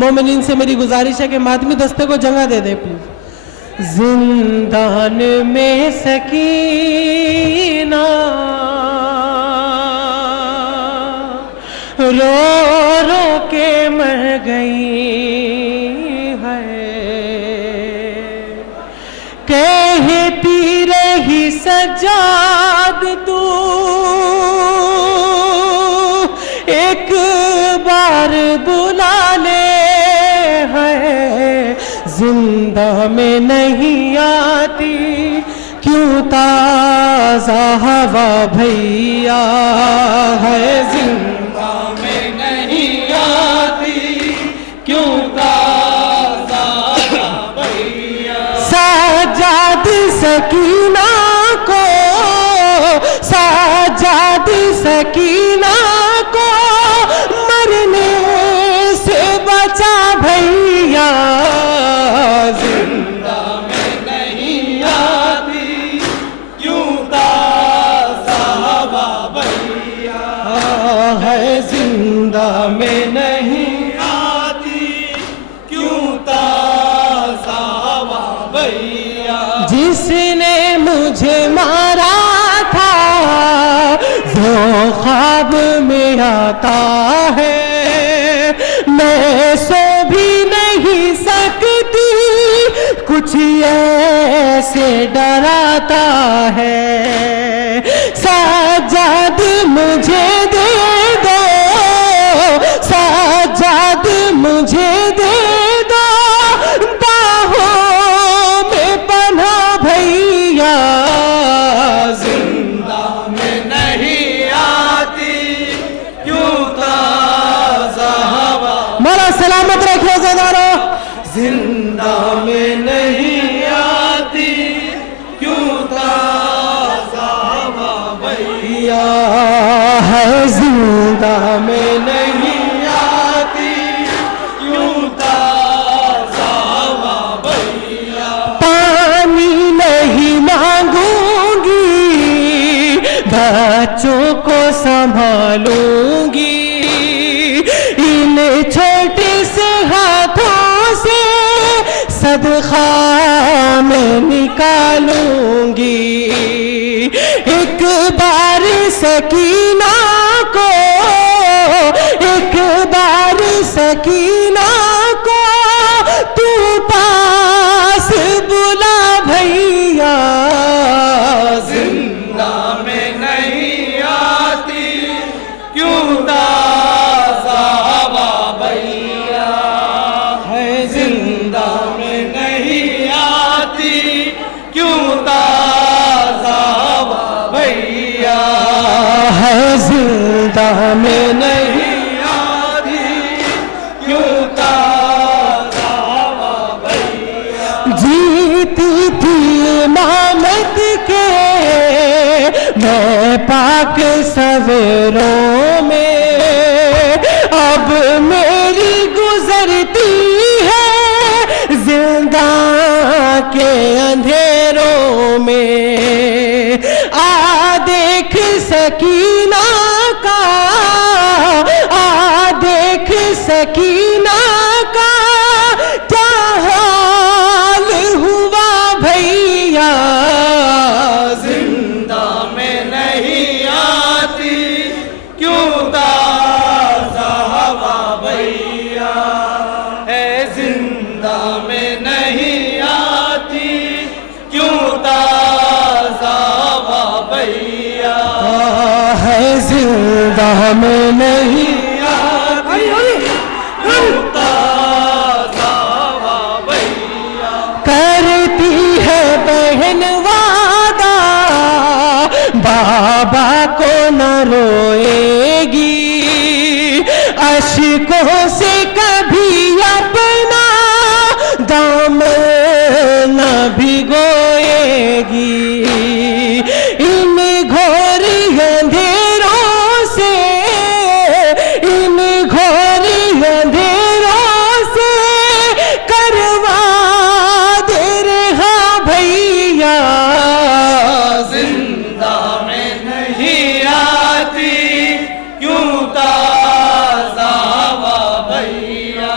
مومنین سے میری گزارش ہے کہ ماتمی دستے کو جگہ دے دے پلیز. زندان میں سکینہ رو رو کے مر گئی ہے، کہتی رہی سجاد تو ایک بار بلا لے، ہے زندہ میں نہیں آتی کیوں تازہ ہوا بھیا، ہے زندہ میں نہیں آتی کیوں تازہ ہوا بھیا. سجاد سکینہ کو، سجاد سکینہ کو مرنے سے بچا بھیا، زندہ میں نہیں آتی کیوں تازہ ہوا بھیا، ہے زندہ میں نہیں آتی کیوں تازہ ہوا بھیا. جس نے مجھے مارا تھا وہ خواب میں آتا ہے، میں سو بھی نہیں سکتی کچھ ایسے ڈراتا ہے. سجاد مجھے دے دو، سجاد مجھے دے دو باہوں میں پناہ بھیا، زندہ میں نہیں آتی کیوں تازہ ہوا. مولا سلامت رکھو زندارو. زندہ میں نہیں آتی کیوں تازہ ہوا بھیا، ہے زندہ میں نہیں آتی کیوں تازہ ہوا بھیا. پانی نہیں مانگوں گی بچوں کو سنبھالوں گی، ان چھوٹے سے ہاتھوں سے صدقہ میں نکالوں گی. ایک بار سکینہ کو، ایک بار سکینہ کو تو پاس بلا بھیا، زندہ میں نہیں آتی کیوں تازہ ہوا بھیا، ہے زندہ میں نہیں آتی کیوں تازہ ہوا بھیا، ہے زندہ میں نہیں آتی کیوں تازہ ہوا بھیا. جیتی تھی امامت کے میں پاک سویروں میں، اب میری گزرتی ہے زندہ کے اندھیروں میں. آ دیکھ سکینہ کا، آ دیکھ سکینہ کا کیا حال ہوا بھیا، زندہ میں نہیں آتی کیوں تازہ ہوا بھیا، ہے زندہ میں نہیں آتی کیوں تازہ ہوا بھیا، ہے زندہ میں نہیں آتی کیوں تازہ ہوا بھیا. کرتی ہے بہن وعدہ بابا کو نہ روئے گی، اشکوں سے کبھی اپنا دامن نہ بھگوئے گی. ان گھور اندھیروں سے، ان گھور اندھیروں سے کروا دے رہا بھیا، زندہ میں نہیں آتی کیوں تازہ ہوا بھیا،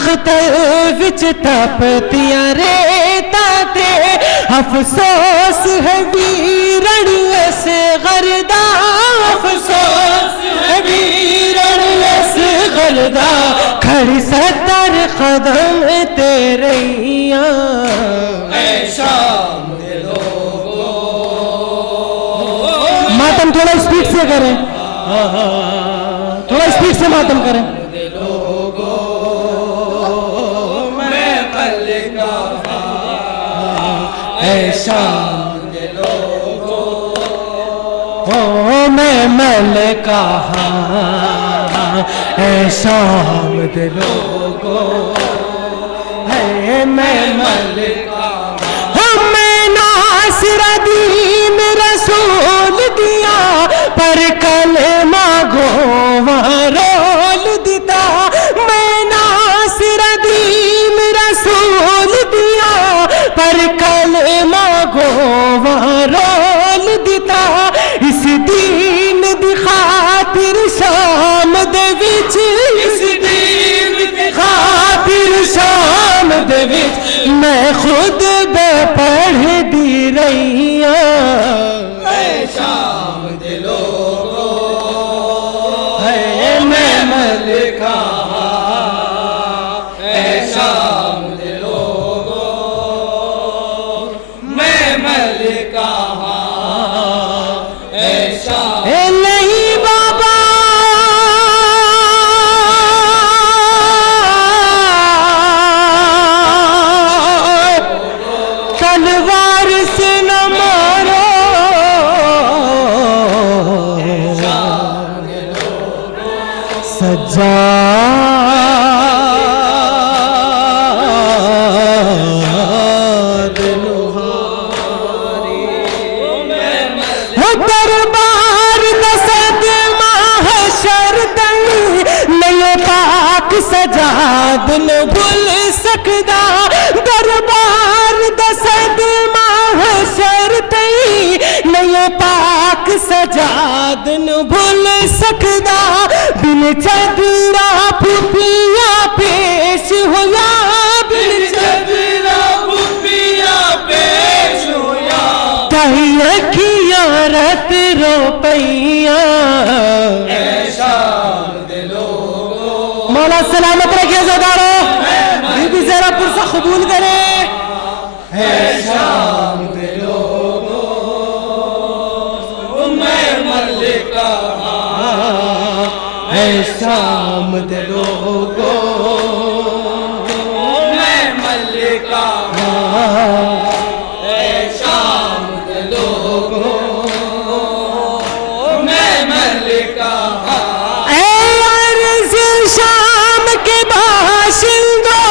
اختر وچ تپتیاں ریتا تے افسوس ہے ویرن اس غردا افسوس ہے ویرن اس غردا کھڑی 70 قدم تیریاں اے شام دے لوگو ماتم تھوڑا اسپیڈ سے کریں تھوڑا اسپیڈ سے ماتم کریں اے شام دے لوگو میں ملکہ ہاں اے شام دے لوگو میں ملکہ میں ناصر دین رسول دیا پر کلمہ گواں رول دیتا میں ناصر دین رسول دیا پر کلمہ گواں رول دیتا اس دین دی خاطر شام دے وچ اس دین دی خاطر شام دے وچ میں خود بے پڑھ دی رہی ہوں اے شام دے لوگو میں ملکہ اے شام دے لوگو میں ملکہ اے شام نہیں بابا تلوار سے نہ مارو سجاد لوہاری دربار دسد محشر دنی نہیں پاک سجاد نو بھول سکدا دربار دسد محشر دنی نہیں پاک سجاد نو بھول سکدا بن چادرا پھوپیاں پیش ہویا بن چادرا پھوپیاں پیش ہویا تہی اکھیاں رت رو پئیاں اے شام دے لوگو مولا سلامت رکھے زدارو بی بی زہرا پرسہ قبول کرے اے شام دے لوگو میں ملکہ اے شام دے لوگو میں ملکہ اے شام دے لوگو میں ملکہ اے عرض شام کے باشندوں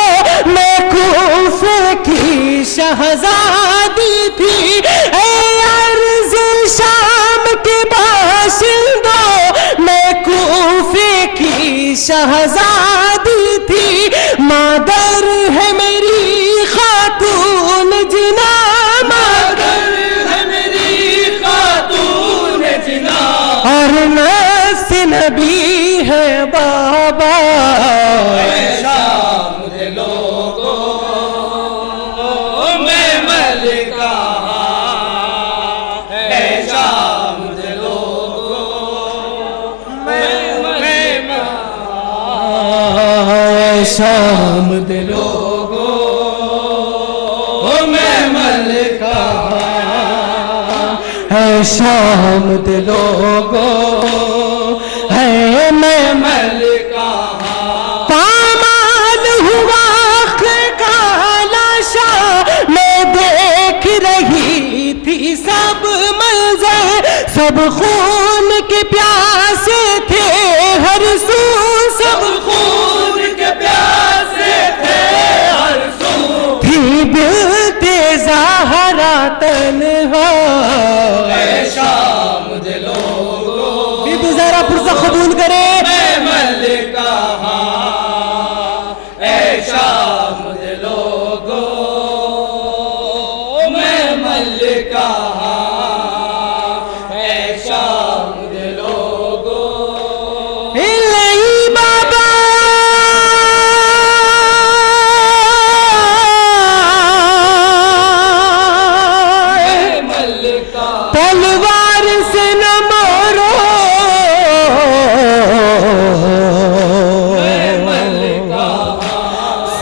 میں کوفے کی شہزادی تھی اے عرض شام کے باشندوں میں کوفے کی شہزادی تھی مادر ہے میری خاتون جنا مادر ہے میری خاتون جنا اور نفس نبی ہے بابا اے شام دے لوگو میں ملکہ اے شام دے لوگو میں شام دے لوگو میں ملکہ ہے شام دے لوگو ہے میں ملکہ پامال ہوا کالا شاہ میں دیکھ رہی تھی سب منظر سب خون کے پیاسے تھے ہر سو سب خون کے پیاسے تھے ہر سو تھی بنت زہرا تنہا اے شام دے لوگو بی بی زہرا پرسہ قبول کرے میں ملکہ اے شام دے لوگو میں ملکہ اے شام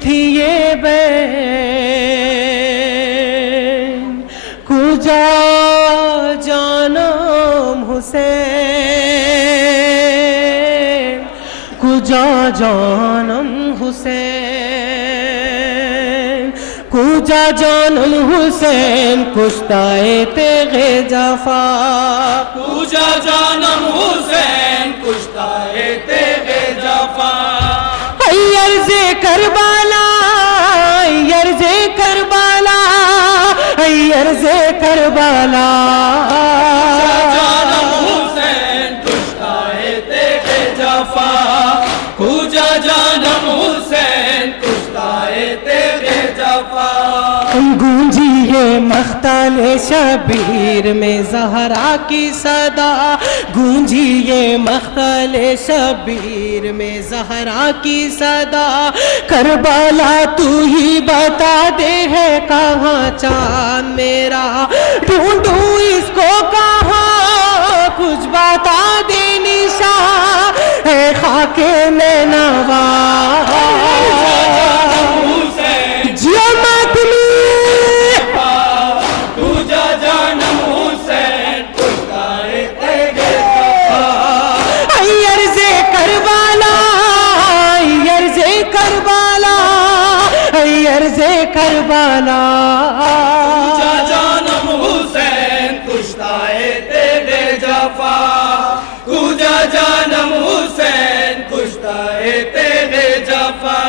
تھی یہ بین کجا جانم حسین کجا جانم حسین کجا جانم حسین کشتائے تیغ جفا کجا جانم حسین کشتائے تیغ جفا عرض کربلا عرض کربلا عرض کربلا جانم حسین کشتائے تیغ جفا کجا جانم حسین کشتائے تیغ جفا گونجی ہے مختل شبیر میں زہرا کی صدا گونجی ہے مختل شبیر میں زہرا کی صدا کربلا تو ہی بتا دے ہے کہاں چاند میرا ڈھونڈوں اس کو کہاں کچھ بتا دے نشان ہے خاک نینوا کربلا کجا جانم حسین کشتائے تیغ جفا کجا جانم حسین کشتائے تیغ جفا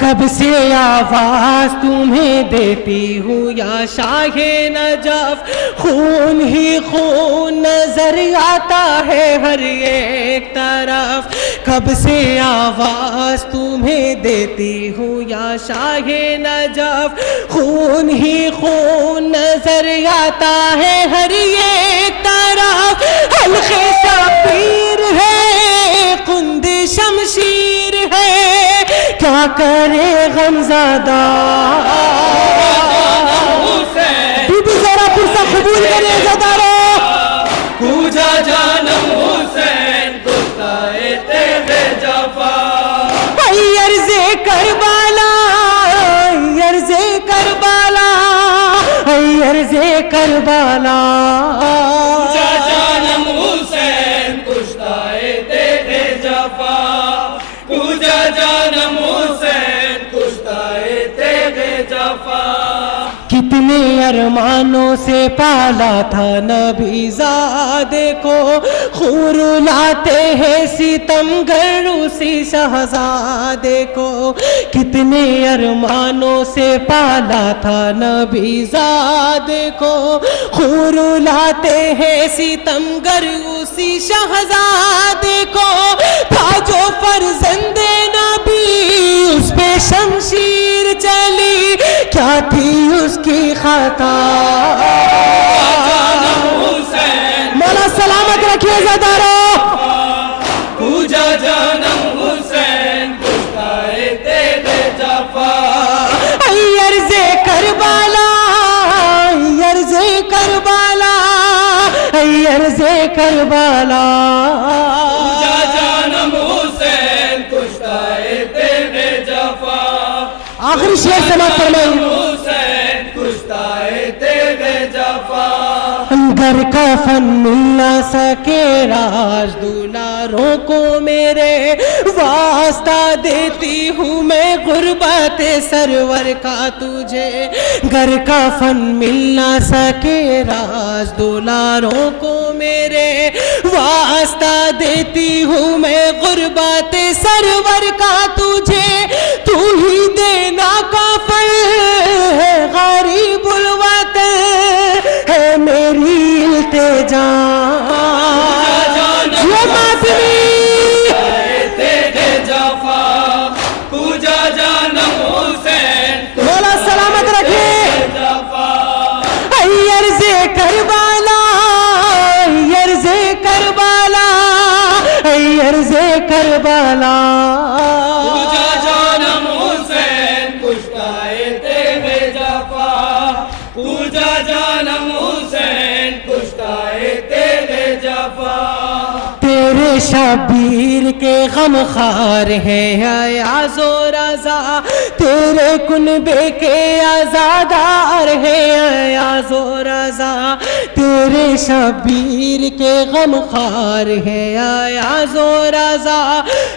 کب سے آواز تمہیں دیتی ہوں یا شاہ نجف خون ہی خون نظر آتا ہے ہر ایک طرف کب سے آواز تمہیں دیتی ہوں یا شاہ نجف خون ہی خون نظر آتا ہے ہر ایک طرف حلق شبیر ہے قند شمشیر ہے کیا کرے غمزادہ بی بی ذرا پرسہ قبول کرے زدارو کجا جانم حسین کشتائے تیغ جفا عرض کربلا عرض کربلا عرض کربلا کجا جانم حسین کشتائے تیغ جفا کجا جانم حسین کشتائے تیغ جفا کتنے ارمانوں سے پالا تھا نبی زادے کو خور لاتے ہیں ستمگر اسی شہزادے کو کتنے ارمانوں سے پالا تھا نبی زادے کو خور لاتے ہیں ستمگر اسی شہزادے کو تھا جو فرزند نبی اس پہ شمشیر چلی کیا تھی اس کی خطا مولا سلامت رکھیے زدارو کجا جانم حسین کشتائے تیغ جفا عرض کربلا عرض کربلا عرض کربلا کجا جانم حسین کشتائے تیغ جفا آخری شعر سماعت فرمائیں حسین کشتائے تیغ جفا گھر کا فن مل نہ سکے راج دولاروں کو میرے واسطہ دیتی ہوں میں غربت سرور کا تجھے گھر کا فن مل نہ سکے راج دولاروں کو میرے واسطہ دیتی ہوں میں غربت سرور کا تجھے تو ہی دینا کافر ہے غریب الوطن ہے میری التجا یہ ماتمی تیغ جفا کجا جانم حسین مولا سلامت رکھے جفا عرض کربلا عرض کربلا عرض کربلا کجا جانم حسین کشتائے تیغ جفا کجا جانم حسین کشتائے تیغ جفا تیرے شاہ شبیر کے غم خار ہیں ایاز و رضا، تیرے کنبے کے آزادار ہیں ایاز و رضا، تیرے شبیر کے غم خار ہیں ایاز و رضا،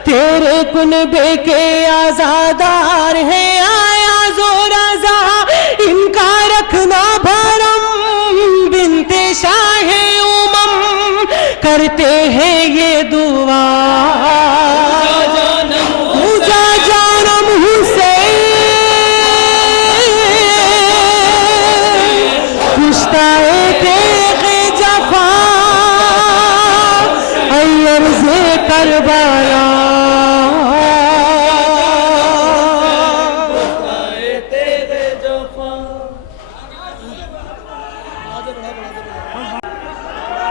تیرے کنبے کے آزادار ہیں ایاز و رضا، ان کا رکھنا بھرم بنت شاہ امم کرتے ہیں یہ دعا، مجھا جانم حسین کشتہ تیغ جفا عرض کربلا،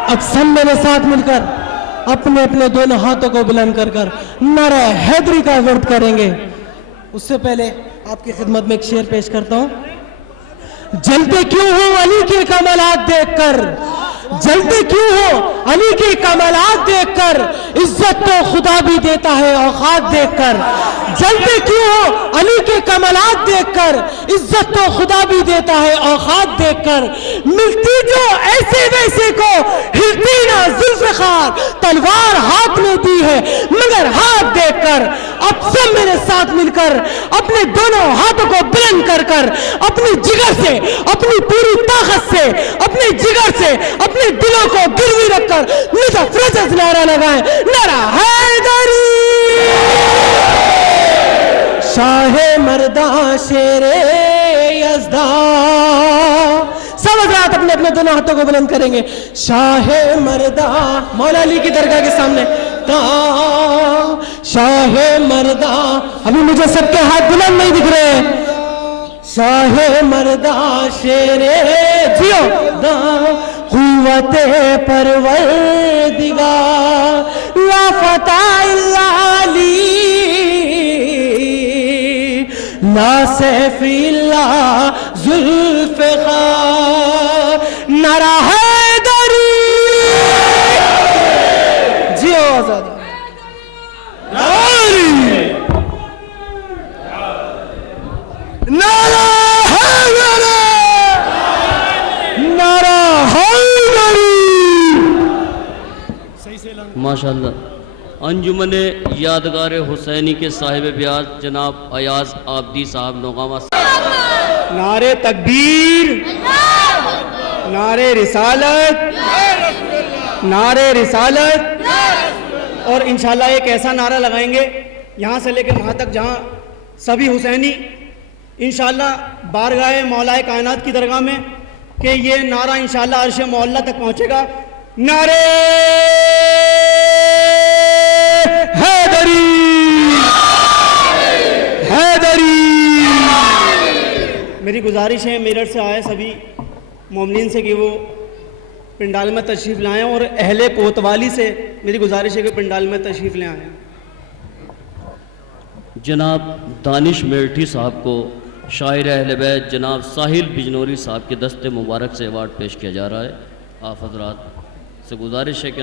اب سب میرے ساتھ مل کر اپنے اپنے دونوں ہاتھوں کو بلند کر کر نعرہ حیدری کا ورد کریں گے۔ اس سے پہلے آپ کی خدمت میں ایک شعر پیش کرتا ہوں۔ جلتے کیوں ہو علی کے کمالات دیکھ کر، جلتے کیوں ہو علی کے کمالات دیکھ کر، عزت تو خدا بھی دیتا ہے اوقات دیکھ کر، جلتے کیوں ہو علی کے کمالات دیکھ کر، عزت تو خدا بھی دیتا ہے اوقات دیکھ کر، ملتی جو ایسے ویسے کو ہلتی نہ ذوالفقار، تلوار ہاتھ میں دی ہے مگر ہاتھ دیکھ کر، اب سب میرے ساتھ مل کر اپنے دونوں ہاتھوں کو بلند کر کر اپنی جگر سے، اپنی پوری طاقت سے، اپنے جگر سے اپنے دلوں کو گروی رکھ کر نظف رجز نعرہ لگائیں، نعرہ حیدری، شاہ مرداں شیر یزداں، سب حضرات اپنے اپنے دونوں ہاتھوں کو بلند کریں گے، شاہ مرداں، مولا علی کی درگاہ کے سامنے، شاہ مرداں، ابھی مجھے سب کے ہاتھ بلند نہیں دکھ رہے، شاہ مرداں شیر جیو داں، قوت پروردگار، لا فتح الا علی، لا سیف الا ذوالفقار، نعرہ حیدری، جیو آزاد، نعرہ حیدری، نعرہ حیدری۔ ماشاءاللہ، انجمن یادگار حسینی کے صاحب بیاض جناب ایاز عابدی صاحب نوغامہ، نعرہ تکبیر، نعرہ رسالت، نعرہ رسالت، اور انشاءاللہ ایک ایسا نعرہ لگائیں گے یہاں سے لے کے وہاں تک جہاں سبھی حسینی انشاءاللہ بارگاہ مولا کائنات کی درگاہ میں کہ یہ نعرہ انشاءاللہ عرش معلیٰ تک پہنچے گا، نعرہ حیدری، حیدری۔ میری گزارش ہے میرٹھ سے آئے سبھی مومنین سے کہ وہ پنڈال میں تشریف لائیں، اور اہل کوتوالی سے میری گزارش ہے کہ پنڈال میں تشریف لے آئیں۔ جناب دانش میرٹھی صاحب کو شاعر اہل بیت جناب ساحل بجنوری صاحب کے دست مبارک سے ایوارڈ پیش کیا جا رہا ہے۔ آپ حضرات سے گزارش ہے کہ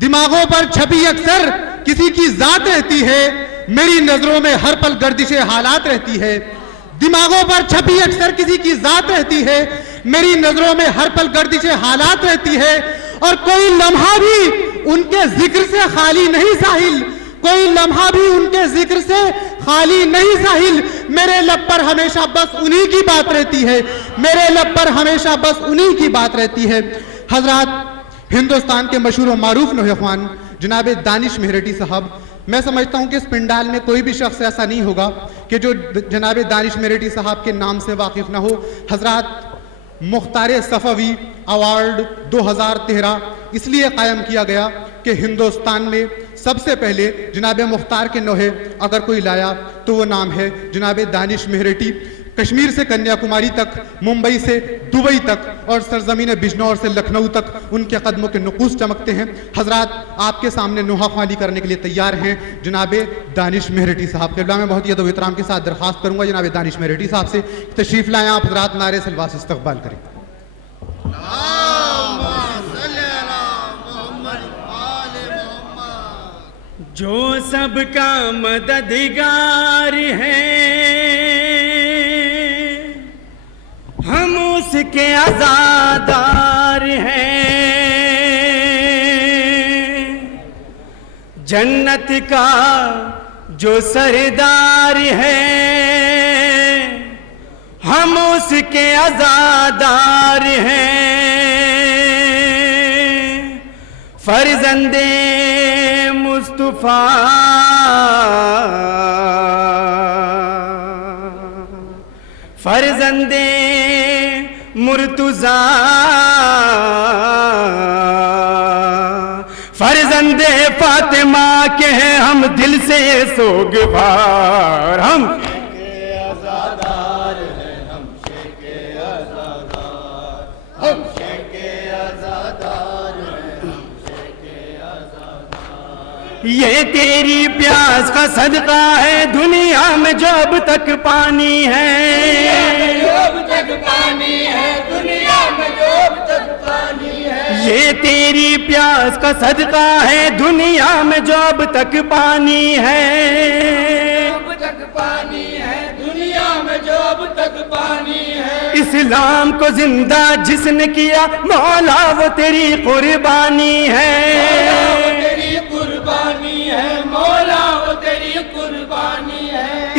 دماغوں پر چھپی اکثر کسی کی ذات رہتی ہے، میری نظروں میں ہر پل گردش حالات رہتی ہے، دماغوں پر چھپی اکثر کسی کی ذات رہتی ہے، میری نظروں میں ہر پل گردش حالات رہتی ہے، اور کوئی لمحہ بھی ان کے ذکر سے خالی نہیں ساحل، کوئی لمحہ بھی ان کے ذکر سے خالی نہیں ساحل، میرے لب پر ہمیشہ بس انہی کی بات رہتی ہے، میرے لب پر ہمیشہ بس انہی کی بات رہتی ہے۔ حضرات، ہندوستان کے مشہور و معروف نوح خوان جناب دانش مہرٹی صاحب، میں سمجھتا ہوں کہ اس پنڈال میں کوئی بھی شخص ایسا نہیں ہوگا کہ جو جناب دانش مہرٹی صاحب کے نام سے واقف نہ ہو۔ حضرات، مختار صفوی ایوارڈ 2013 اس لیے قائم کیا گیا کہ ہندوستان میں سب سے پہلے جناب مختار کے نوحے اگر کوئی لایا تو وہ نام ہے جناب دانش مہرٹی۔ کشمیر سے کنیا کماری تک، ممبئی سے دبئی تک، اور سرزمین بجنور سے لکھنؤ تک ان کے قدموں کے نقوش چمکتے ہیں۔ حضرات، آپ کے سامنے نوحہ خوانی کرنے کے لیے تیار ہیں جناب دانش مہرٹی صاحب۔ قبلہ میں بہت ادب و احترام کے ساتھ درخواست کروں گا جناب دانش مہرٹی صاحب سے تشریف لائیں، آپ حضرات نعرے سلواس استقبال کریں۔ جو سب کا مددگار ہے ہم اس کے عزادار ہیں، جنت کا جو سردار ہے ہم اس کے عزادار ہیں، فرزند مصطفیٰ فرزند مرتضیٰ فرزند فاطمہ کے ہیں ہم دل سے سوگوار، ہم یہ تیری پیاس کا صدقہ ہے دنیا میں جو اب تک پانی ہے، یہ تیری پیاس کا صدقہ ہے دنیا میں جو اب تک پانی ہے، اسلام کو زندہ جس نے کیا مولا وہ تیری قربانی ہے،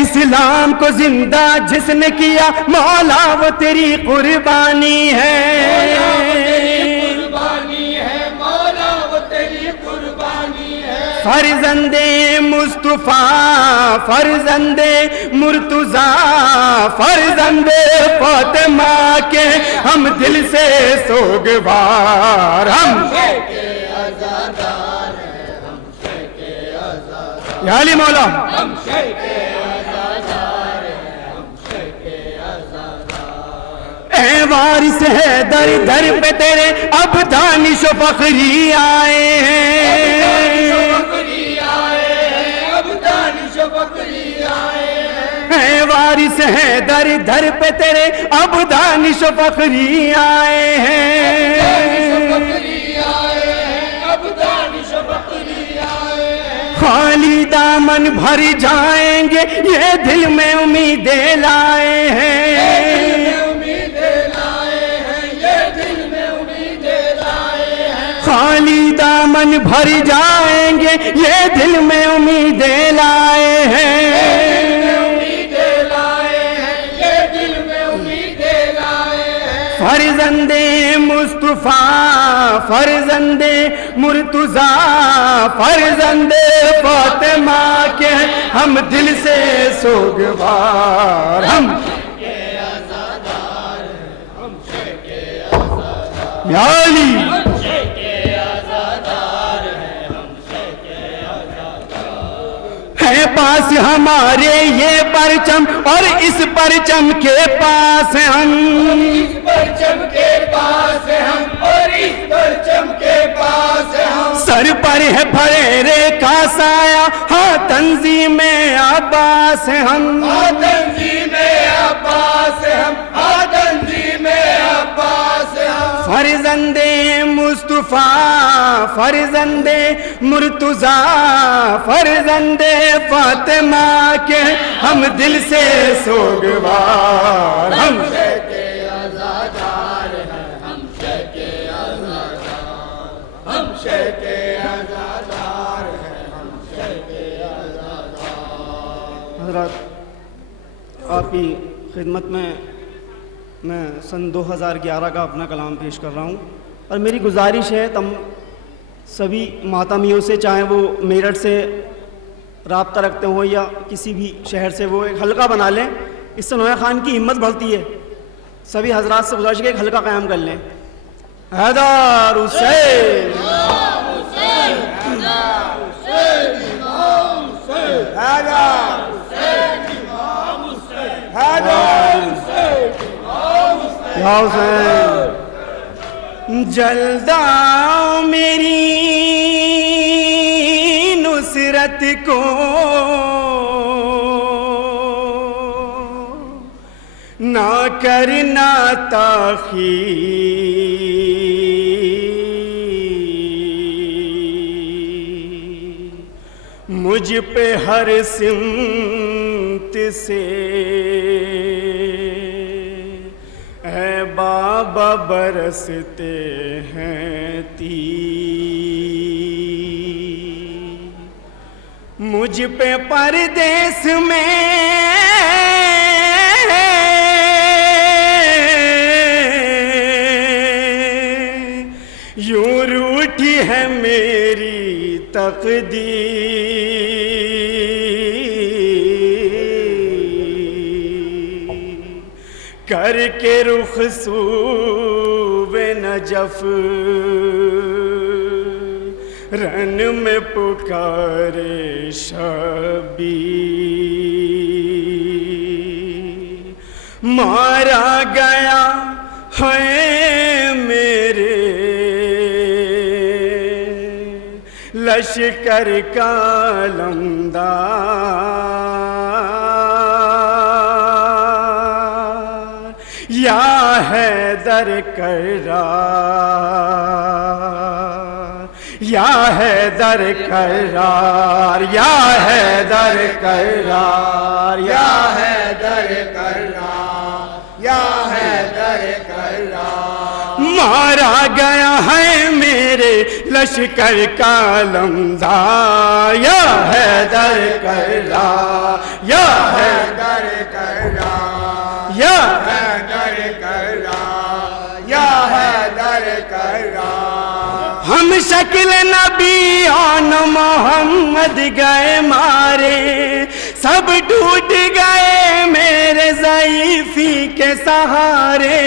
اسلام کو زندہ جس نے کیا مولا وہ تیری قربانی ہے، فرزند مصطفیٰ فرزند مرتضیٰ فرزند فاطمہ کے ہم دل سے سوگوار، ہم یا علی مولا اے وارث ہے در در پہ تیرے اب دانش و فخری آئے ہیں، اے وارث ہے در در پہ تیرے اب دانش و فخری آئے ہیں، خالی دامن بھر جائیں گے یہ دل میں امیدیں لائے ہیں، خالی دامن بھر جائیں گے یہ دل میں امیدیں لائے ہیں، فرزند مصطفیٰ فرزند مرتضیٰ فرزند فاطمہ کے ہم دل سے سوگوار، ہم یا علی ہے پاس ہمارے یہ پرچم اور اس پرچم کے پاس ہم، سر پر ہے پھریرے کا سایہ ہاں تنظیم عباس ہم، فرزند مصطفیٰ فرزند مرتضیٰ فرزند فاطمہ کے ہم دل سے سوگوار، ہم حضرات آپ کی خدمت میں سن 2011 کا اپنا کلام پیش کر رہا ہوں، اور میری گزارش ہے تم سبھی ماتمیوں سے، چاہے وہ میرٹھ سے رابطہ رکھتے ہوں یا کسی بھی شہر سے، وہ ایک حلقہ بنا لیں، اس سے نوح خان کی ہمت بڑھتی ہے، سبھی حضرات سے گزارش ہے کہ ایک حلقہ قائم کر لیں، حیدر حسین یا حسین، جلد آؤ میری نصرت کو، نہ کرنا تاخیر، مجھ پہ ہر سمت سے اے بابا برستے ہیں تیر، مجھ پہ پردیس میں یوں روٹھی ہے میری تقدیر، کر کے رخ سوئ نجف رن میں پکارے شبیر، مارا گیا ہے میرے لشکر کا علمدار، یا حیدر کرار، یا حیدر کرار، یا حیدر کرار، یا حیدر کرار، یا حیدر کرار، مارا گیا ہے میرے لشکر کا علمدار، یا حیدر کرار، یا حیدر کرار، یا حیدر کرار، یا حیدر کرار، ہم شکل نبی آن محمد گئے مارے، سب ٹوٹ گئے میرے ضعیفی کے سہارے،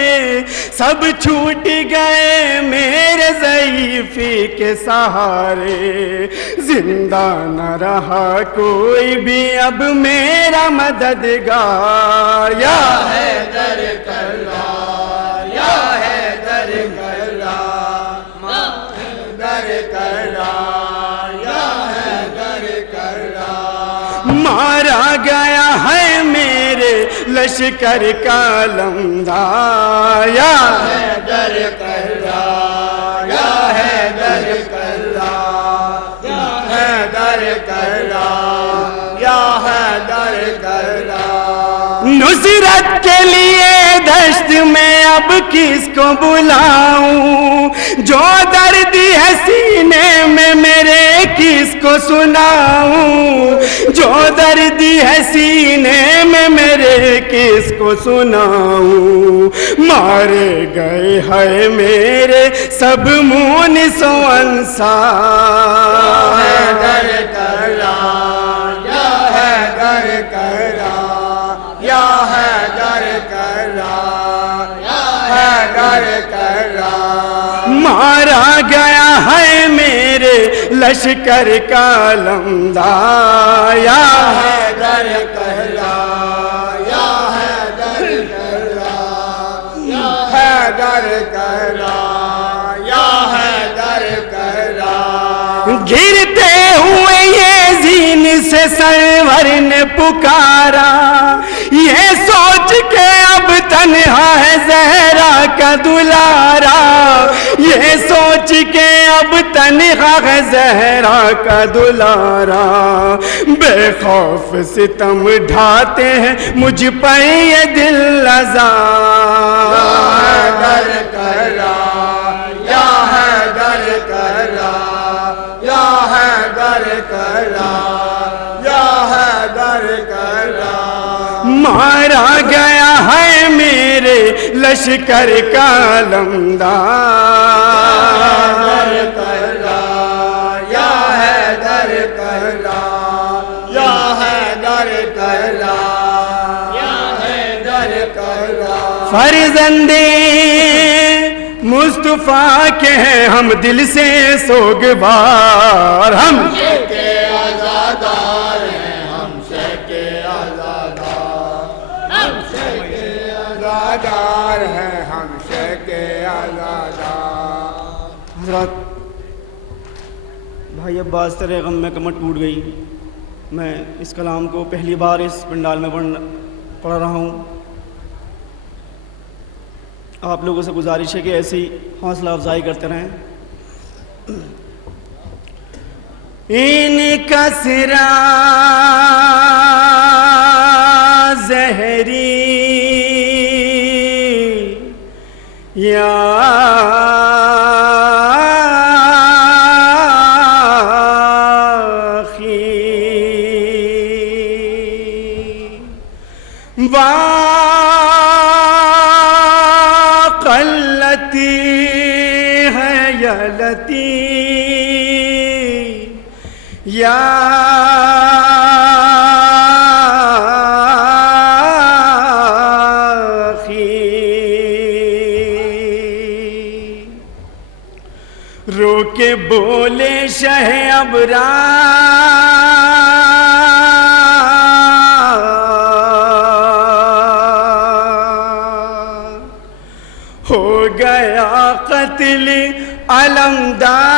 سب چھوٹ گئے میرے ضعیفی کے سہارے، زندہ نہ رہا کوئی بھی اب میرا مددگار، یا حیدر کرار، یا حیدر کرار، حیدر کرار، یا حیدر کرار، مارا گیا ہے میرے لشکر کا علمدار، یا حیدر کرار، یا حیدر کرار، یا حیدر کرار، یا حیدر کرار، نصرت کے لیے دشت میں اب کس کو بلاؤں، جو درد ہے سینے میں میرے کس کو سناؤں، جو درد ہے سینے میں میرے کس کو سناؤں، مارے گئے ہیں میرے سب مونس و انصار، حیدر کرار، یا حیدر کرار، یا حیدر کرار، یا حیدر کرار، مارا گیا ہے میرے لشکر کا علمدار، یا حیدر کرار، یا حیدر کرار، یا حیدر کرار، یا حیدر کرار، گرتے ہوئے یہ زین سے سرور نے پکارا، یہ سوچ کے اب تنہا ہے زہرا کا دلارا، یہ سوچ کے اب تنہا ہے زہرا کا دلارا، بے خوف ستم ڈھاتے ہیں مجھ پر یہ دل آزار، حیدر کرار، یا حیدر کرار، یا حیدر کرار، یا حیدر کرار، مارا گیا ہے میرے لشکر کا علمدار، حیدر کرار، یا حیدر کرار، یا حیدر کرار، یا حیدر کرار، فرزندے مصطفیٰ کے ہیں ہم دل سے سوگوار، ہم کے آزادار ہیں، ہم کے آزادار، ہم کے آزادار ہیں، ہم کے آزادار۔ حضرات، بھائی عباس تیرے غم میں کمر ٹوٹ گئی، میں اس کلام کو پہلی بار اس پنڈال میں پڑھ رہا ہوں، آپ لوگوں سے گزارش ہے کہ ایسی حوصلہ افزائی کرتے رہیں۔ ان کسرا زہری یا قلتی ہے یا لتی یا رو کے بولے شہ ابرار ہو گیا قتل علمدار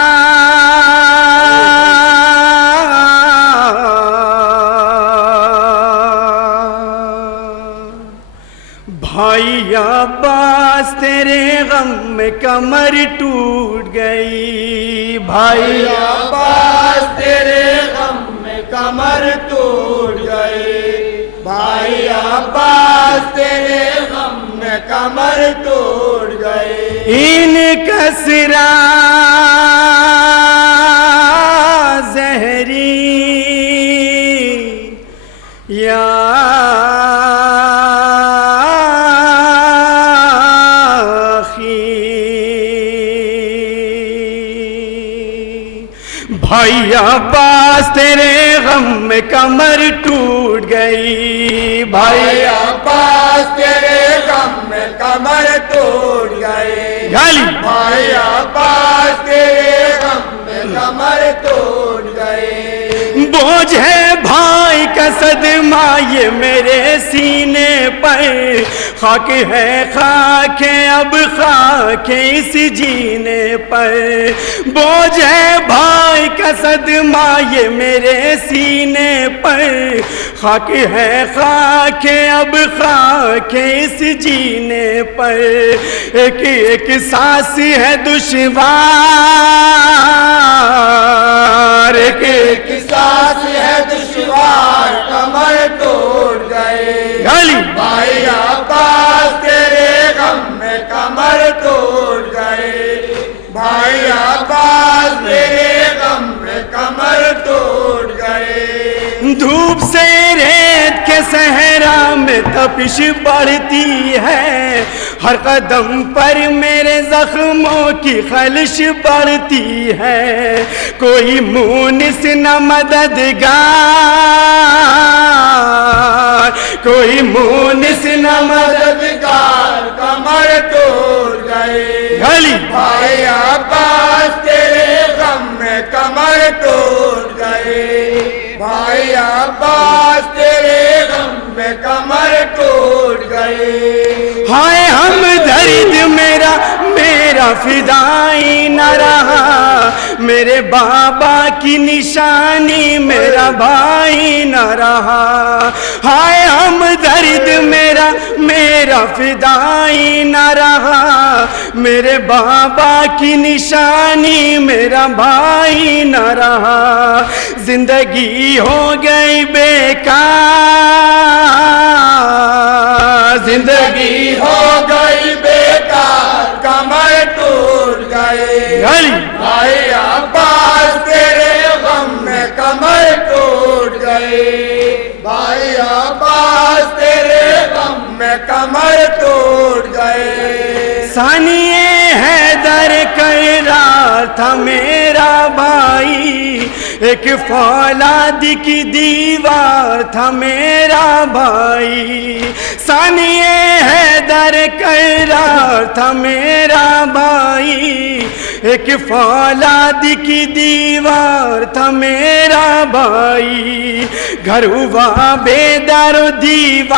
بھائی عباس تیرے غم میں کمر ٹوٹ گئی بھائی عباس تیرے غم میں کمر ٹوٹ گئی بھائی عباس تیرے غم میں کمر ٹوٹ گئی ان کسرا زہری یا بھائی عباس تیرے غم میں کمر ٹوٹ گئی بھائی عباس تیرے غم میں کمر ٹوٹ گئی بھائی عباس تیرے غم میں کمر ٹوٹ گئی بوجھ ہے بھائی کا صدمہ یہ میرے سینے پر خاک ہے خاک اب خاک اس جینے پر بوجھ ہے بھائی کا صدمہ یہ میرے سینے پر خاک ہے خاک اب خاک اس جینے پر ایک ایک سانس ہے دشوار ایک ایک سانس ہے دشوار کمر ٹوٹ گئی بھائی عباس تیرے غم میں کمر ٹوٹ گئی بھائی عباس تیرے غم میں کمر ٹوٹ گئی دھوپ سے ریت کے صحرا میں تپش بڑھتی ہے ہر قدم پر میرے زخموں کی خلش بڑھتی ہے کوئی مونس نہ مددگار کوئی مونس نہ مددگار کمر ٹوٹ گئی بھائی عباس تیرے غم میں کمر ٹوٹ گئی بھائی عباس تیرے غم میں کمر ٹوٹ گئی ہائے ہم درد میرا فدائی نہ رہا میرے بابا کی نشانی میرا بھائی نہ رہا ہائے ہم درد میرا فدائی نہ رہا میرے بابا کی نشانی میرا بھائی نہ رہا زندگی ہو گئی بیکار زندگی ہو گئی بیکار کمر ٹوٹ گئی بھائی عباس تیرے غم میں کمر ٹوٹ گئی بھائی عباس تیرے غم میں کمر ٹوٹ گئی ثانیہ حیدر قرار تھا میرا بھائی ایک فولاد کی دیوار تھا میرا بھائی ثانیہ حیدر قرار تھا میرا بھائی ایک فولاد کی دیوار تھا میرا بھائی گھر ہوا بے در و دیوار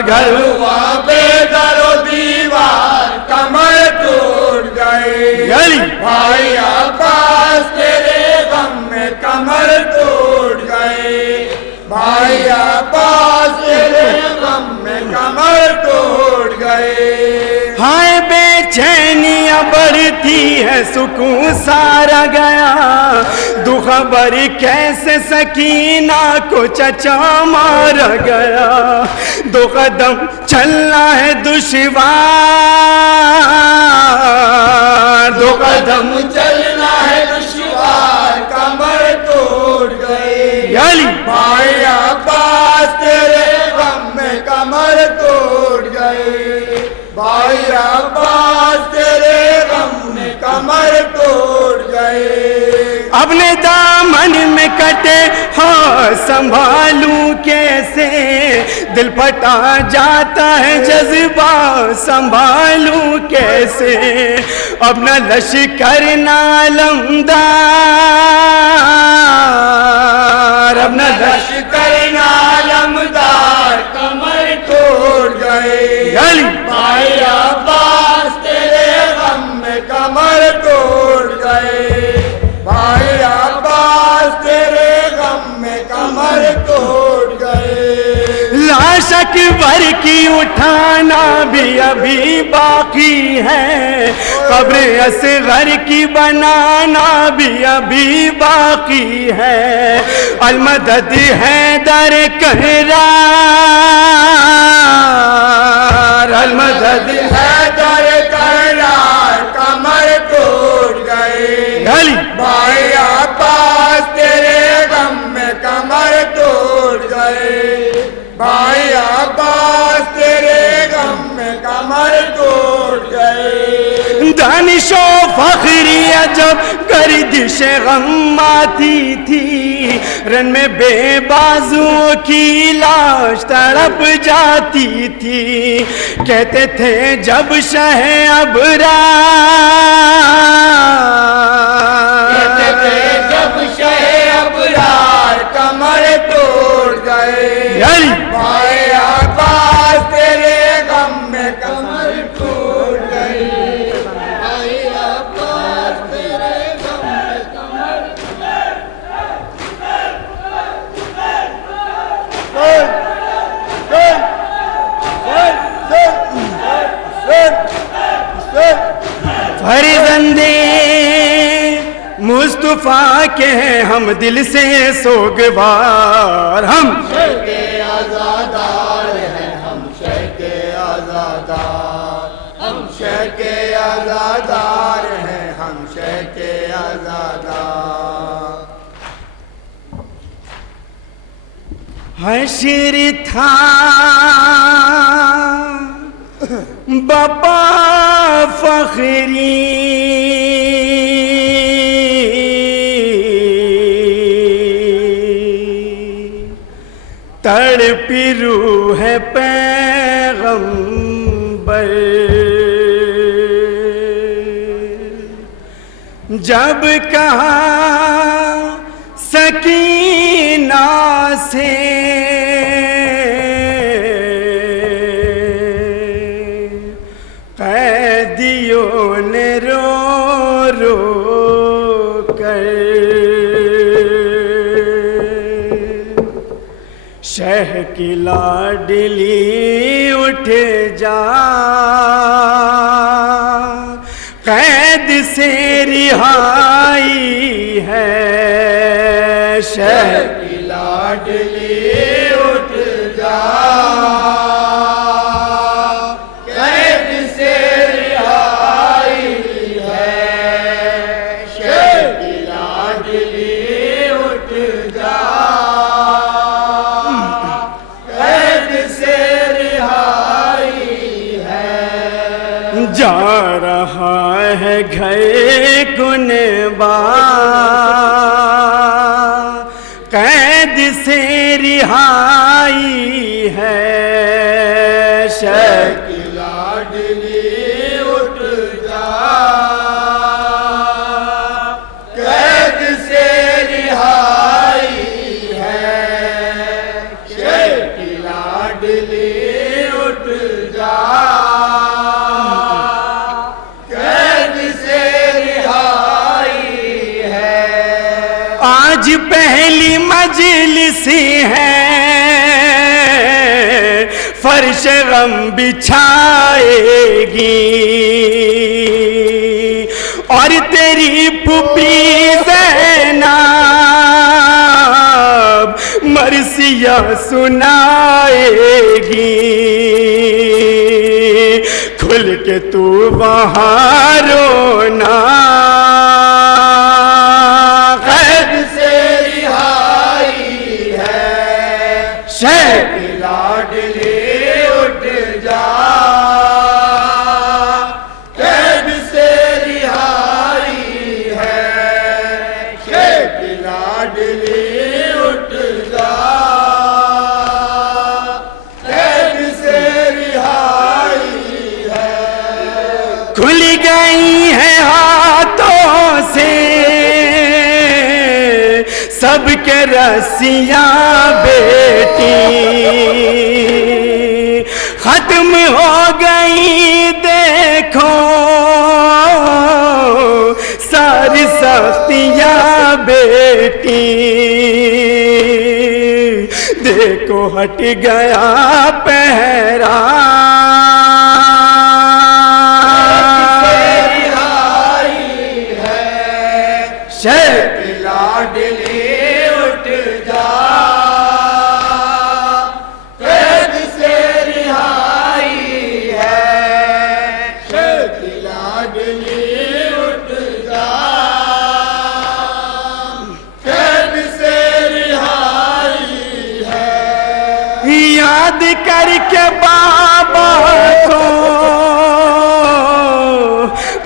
گھر ہوا بے در و دیوار کمر ٹوٹ گئی بھائی عباس تیرے غم میں کمر ٹوٹ گئی بھائی عباس تیرے غم میں کمر ٹوٹ گئی ہائے بے چینیاں بڑھتی ہے سکون سارا گیا دو خبر کیسے سکینہ کو چچا مارا گیا دو قدم چلنا ہے دشوار دو قدم چلنا ہے دشوار کمر ٹوٹ گئی علی بھائی عباس تیرے غم میں کمر ٹوٹ گئی بھائی عباس تیرے غم میں کمر ٹوٹ گئی اپنے دامن میں کٹے ہاں سنبھالوں کیسے دل پھٹا جاتا ہے جذبہ سنبھالوں کیسے اپنا لشکر نالمدار اپنا لشکر نالمدار کمر ٹوٹ گئی علی بھائی عباس تیرے غم میں کمر ٹوٹ گئی بھائی عباس تیرے غم میں کمر ٹوٹ گئی لاش اکبر کی اٹھانا بھی ابھی باقی ہے قبر اصغر کی بنانا بھی ابھی باقی ہے المدد حیدر کرار المدد حیدر کرار کمر ٹوٹ گئی علی بھائی عباس تیرے غم میں کمر ٹوٹ گئی بھائی عباس تیرے غم میں کمر ٹوٹ گئی دانش و فخریہ جب گردش غم آتی تھی رن میں بے بازوں کی لاش تڑپ جاتی تھی کہتے تھے جب شہ ابرار جب شہ ابرار کمر ٹوٹ گئے علی بھائی عباس تیرے غم میں کمر ٹوٹ گئی بھائی عباس تیرے غم میں کمر فرزندے مصطفیٰ کے ہیں ہم دل سے سوگوار ہم شہ کے آزادار ہیں ہم شہ کے آزادار ہم شہ کے آزادار ہیں ہم شہ کے آزادار حشر تھا بپا فخری تڑپی روح ہے پیغمبر جب کہا سکینہ سے قیدیوں نے رو رو کر شہ کی لاڈلی اٹھ جا قید سے رہائی ہے شہ کی لاڈلی اٹھ جا قید سے رہائی ہے شہ کی لاڈلی اٹھ جا قید سے رہائی ہے جا رہا ہے گھر کنبا قید سے رہائی ہے شہ کی لاڈلی اٹھ جا قید سے رہائی ہے شہ کی لاڈلی اٹھ جا قید سے رہائی ہے آج پہلی مجلس ہے فرش غم بچھائے گی پھوپھی زینب مرثیہ سنائے گی، کھل کے تو وہاں رونا، قید سے رہائی ہے شہر کی لاڈلی اٹھ جا، قید سے رہائی ہے شہر کی لاڈلی اٹھ جا، قید سے رہائی ہے، کھل گئی ہیں ہاتھوں سے سب کے رسیاں بیٹی، ختم ہو گئی دیکھو ساری سختیاں بیٹی، دیکھو ہٹ گیا پہرا، شہر کی لاڈلی اٹھ جا، قید سے رہائی ہے شہر کی لاڈلی اٹھ جا، قید سے رہائی ہے، یاد کر کے بابا کو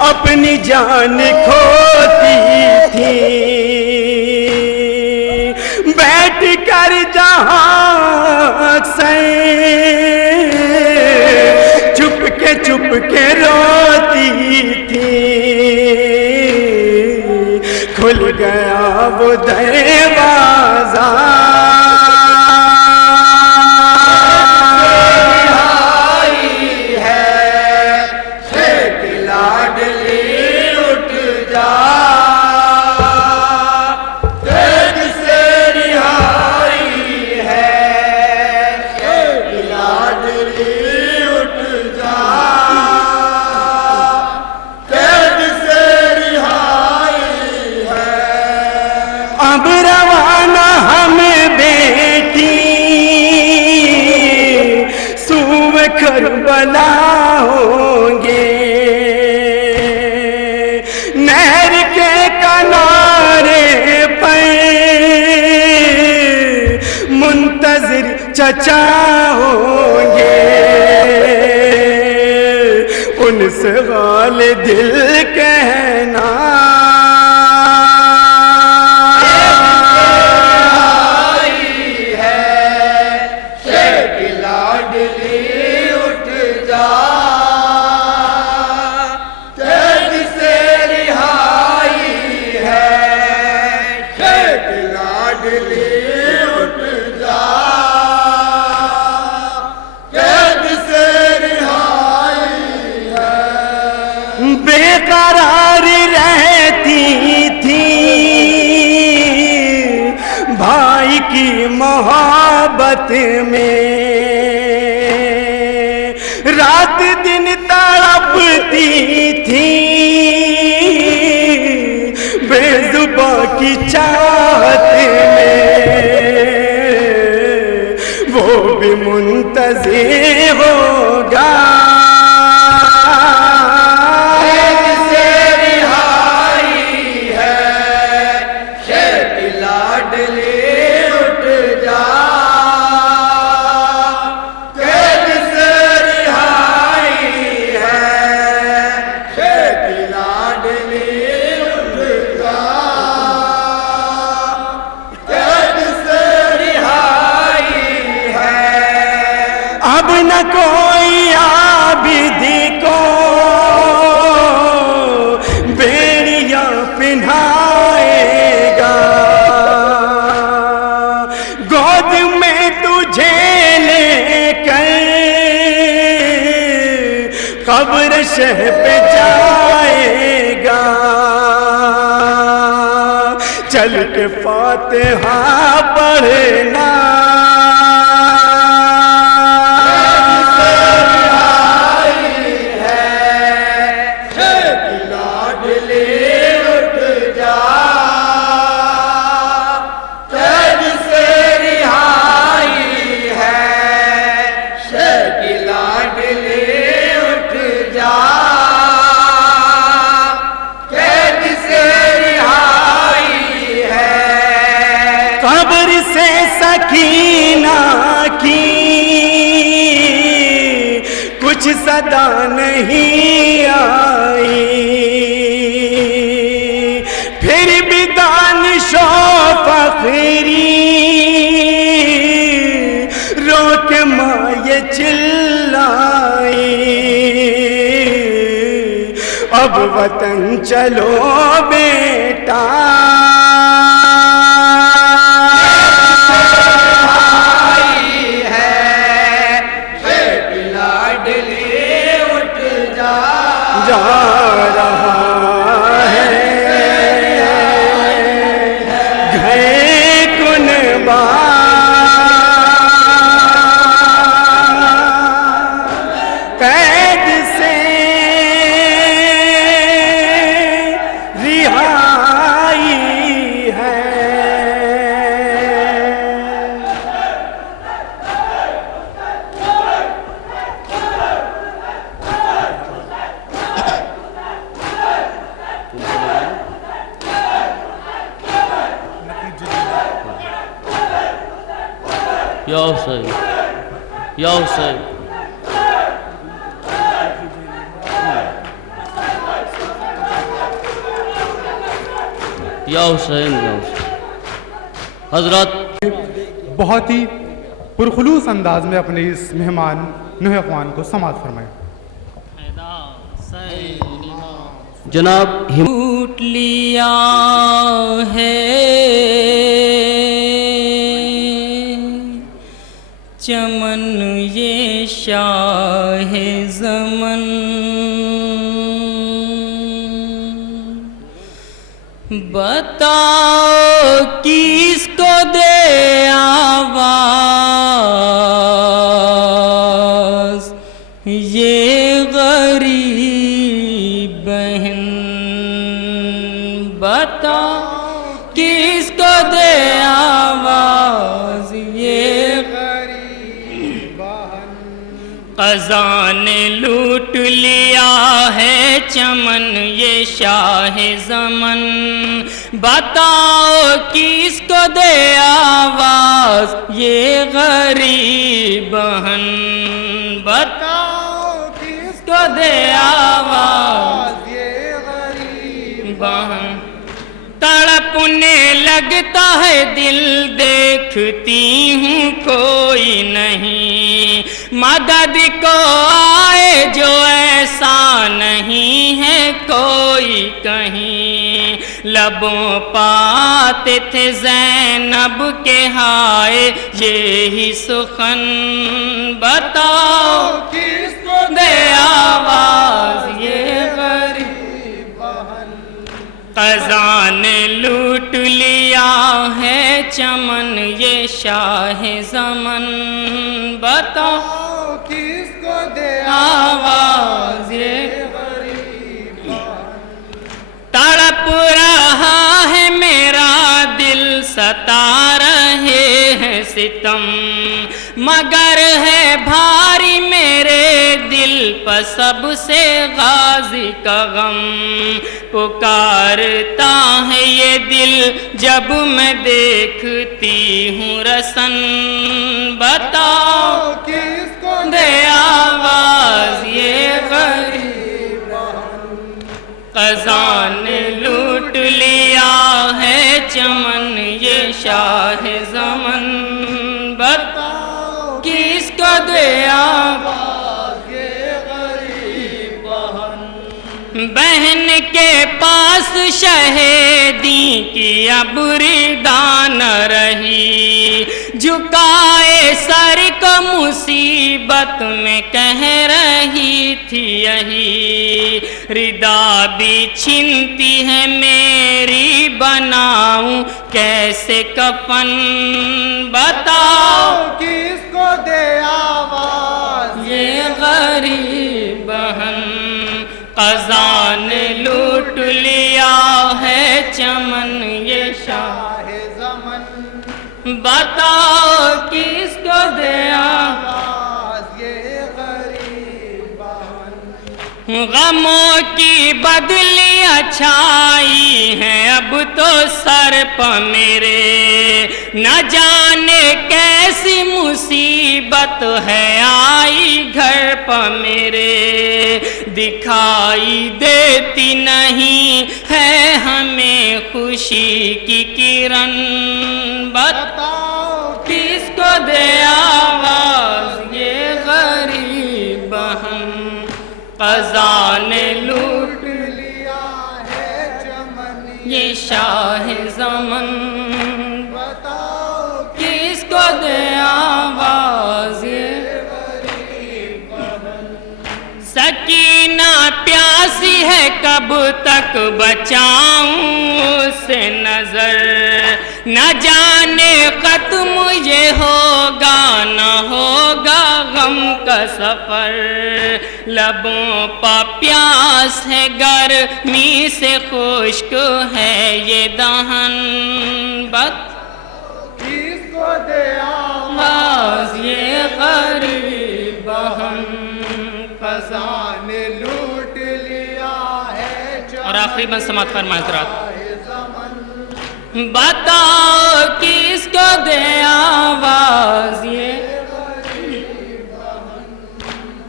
اپنی جان کھوتی تھی، بیٹھ کر جہاں سے چپ کے روتی تھی، کھل گیا وہ دروازہ، اب روانہ ہم بیٹی سوئے کربلا ہوں گے، نہر کے کنارے پر منتظر چچا ہوں گے، ان سے غال دل کہنا، بے قرار رہتی تھی بھائی کی محبت میں، رات دن تڑپتی تھی بے زباں کی چاہت میں، وہ بھی منتظر ہوگا، اب نہ کوئی عابد کو بیڑیاں پہنائے گا، گود میں تجھے لے کر قبر شہ پہ جائے گا، چل کے فاتحہ پڑھنا، سکینہ کی کچھ صدا نہیں آئی، پھر بھی دانش و فخری رو کے ماں یہ چلائی، اب وطن چلو بیٹا، یا حسین یا حسین، یا حسین یا حسین۔ حضرات بہت ہی پرخلوص انداز میں اپنے اس مہمان نوح اخوان کو سماعت فرمائیں۔ جناب لوٹ لیا ہے چمن یہ شاہ زمن، بتاؤ کس کو دے آواز یہ غریب بہن، بتاؤ کس کو دے آواز یہ خزاں نے لوٹ لیا ہے چمن یہ شاہ زمن، بتاؤ کس کو دے آواز یہ غریب بہن، بتاؤ کس کو دے آواز یہ غریب بہن، تڑپنے لگتا ہے دل دیکھتی ہوں کوئی نہیں، مدد کو آئے جو ایسا نہیں ہے کوئی کہیں، لبوں پاتے تھے زینب کے ہائے یہی سخن، بتاؤ کس کو دے آواز یہ غریب بہن، خزاں نے لوٹ لیا ہے چمن یہ شاہ زمن، بتاؤ کس کو دے آواز یہ غریب بہن، تڑپ رہا ہے میرا دل ستا رہے ہیں ستم، مگر ہے بھاری میرے دل پر سب سے غازی کا غم، پکارتا ہے یہ دل جب میں دیکھتی ہوں رسن، بتاؤ کس کو دے آواز یہ غریب بہن، خزاں نے لوٹ لیا ہے چمن یہ شاہ زمن، بتاؤ کس کو دے آواز یہ غریب بہن، بہن کے پاس شہیدی کی اب ردا نہ رہی، جھکائے سر کو مصیبت میں کہہ رہی تھی یہی، ردا بھی چھنتی ہے میری بناؤں کیسے کفن، بتاؤ کس کو دے آواز یہ غریب بہن، خزاں نے لوٹ لیا ہے چمن یہ شاہ زمن، بتاؤ کس کو دے آواز یہ غریب بہن، غموں کی بدلی اچھائی ہیں اب تو سر پہ میرے، نہ جانے کیسی مصیبت ہے آئی گھر پہ میرے، دکھائی دیتی نہیں ہے ہمیں خوشی کی کرن، بتاؤ کس کو دے آواز یہ غریب بہن، قضا نے لوٹ لیا ہے چمن یہ شاہ زمن، بتاؤ کس کو دے آواز یہ غریب بہن، سکینہ پیاسی ہے کب تک بچاؤں اس سے نظر، نہ جانے ختم یہ ہوگا نہ ہوگا غم کا سفر، لبوں پہ پیاس ہے گرمی سے خشک ہے یہ دہن، کس کو دے آواز یہ غریب بہن، قضا نے لوٹ لیا ہے اور آخری بند سماعت فرمائیں حضرات، بتاؤ کس کو دے آواز یہ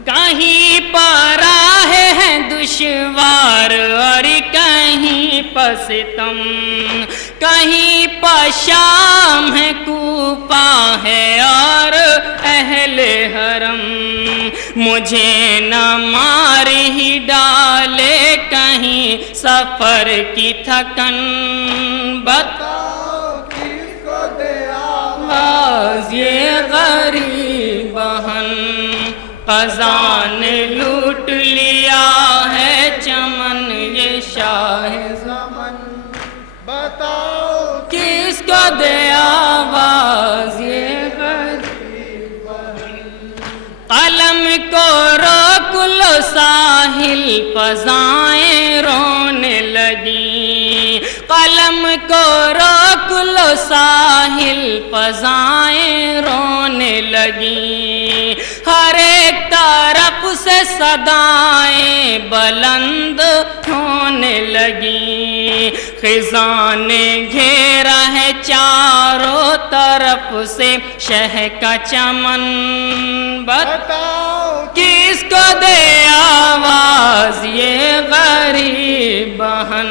کہیں پر راہ ہے دشوار اور کہیں پر ستم، کہیں پر شام ہے کوفہ ہے اور اہل حرم، مجھے نہ مار ہی ڈالے کہیں سفر کی تھکن، بتاؤ کس کو دے آواز یہ غریب بہن، قضا نے لوٹ لیا ہے چمن یہ شاہ زمن، بتاؤ کس کو دے آواز یہ غریب بہن، قلم کو روک لو ساحل فضائیں رونے لگی، قلم کو روک لو ساحل فضائیں رونے لگی، ہر ایک طرف سے صدائیں بلند ہونے لگی، خزاں نے گھیرا ہے چاروں طرف سے شہ کا چمن، بتاؤ کس کو دے آواز یہ غریب بہن،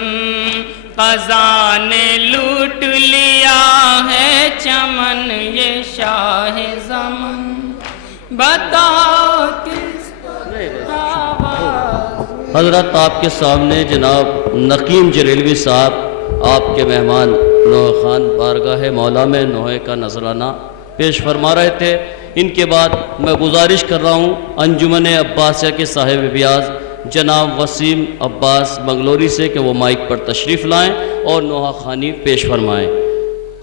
قضا نے لوٹ لیا ہے چمن یہ شاہ زمن، بتاؤ کس کو دے آواز۔ حضرت آپ کے سامنے جناب نقیم جریلوی صاحب آپ کے مہمان نوح خان بارگاہ مولا میں نوحے کا نذرانہ پیش فرما رہے تھے۔ ان کے بعد میں گزارش کر رہا ہوں انجمن عباسیہ کے صاحب بیاض جناب وسیم عباس بنگلوری سے کہ وہ مائک پر تشریف لائیں اور نوحہ خوانی پیش فرمائیں۔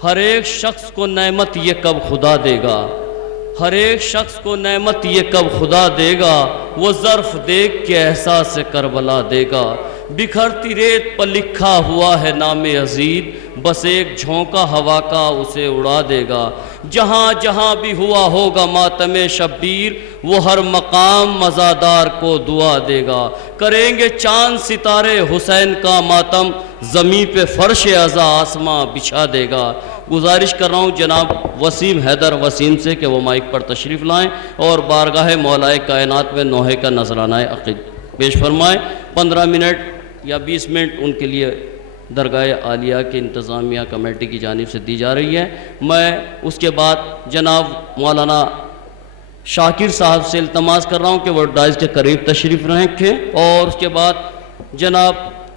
ہر ایک شخص کو نعمت یہ کب خدا دے گا، ہر ایک شخص کو نعمت یہ کب خدا دے گا، وہ ظرف دیکھ کے احساس کربلا دے گا، بکھرتی ریت پر لکھا ہوا ہے نام عزیز، بس ایک جھونکا ہوا کا اسے اڑا دے گا، جہاں جہاں بھی ہوا ہوگا ماتم شبیر، وہ ہر مقام مزادار کو دعا دے گا، کریں گے چاند ستارے حسین کا ماتم، زمین پہ فرش عزا آسماں بچھا دے گا۔ گزارش کر رہا ہوں جناب وسیم حیدر وسیم سے کہ وہ مائک پر تشریف لائیں اور بارگاہ مولائے کائنات میں نوحے کا نذرانہ عقید پیش فرمائیں۔ 15 منٹ یا 20 منٹ ان کے لیے درگاہ عالیہ کی انتظامیہ کمیٹی کی جانب سے دی جا رہی ہے۔ میں اس کے بعد جناب مولانا شاکر صاحب سے التماس کر رہا ہوں کہ وہ ڈائز کے قریب تشریف رکھیں، اور اس کے بعد جناب